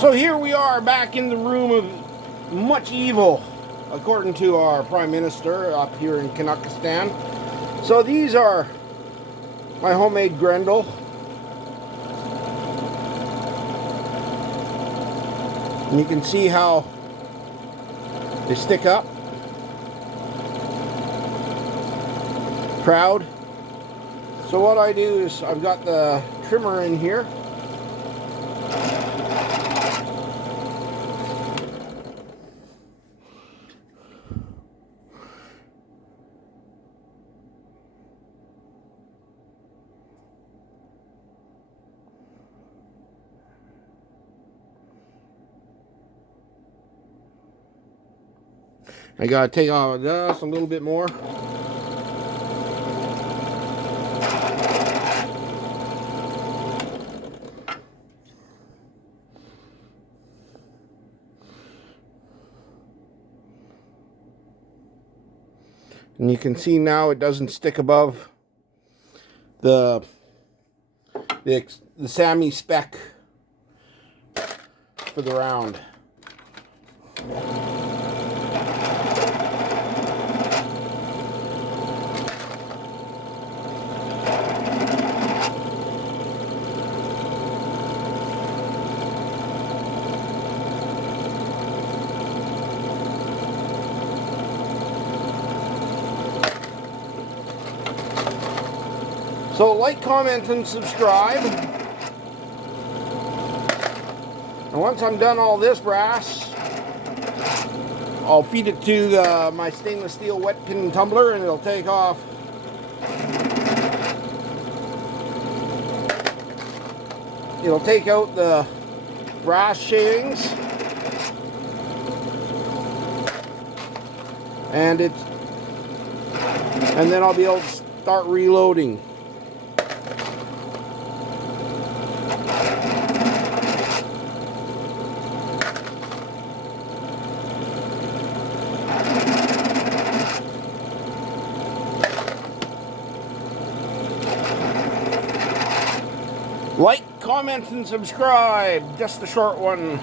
So here we are back in the room of much evil, according to our Prime Minister up here in Kazakhstan. So these are my homemade Grendel. And you can see how they stick up. Proud. So what I do is I've got the trimmer in here. I gotta take off just a little bit more. And you can see now it doesn't stick above the SAMI spec for the round. So like, comment, and subscribe. And once I'm done all this brass, I'll feed it to my stainless steel wet pin tumbler and it'll take off. It'll take out the brass shavings. And then I'll be able to start reloading. Like, comment, and subscribe. Just a short one.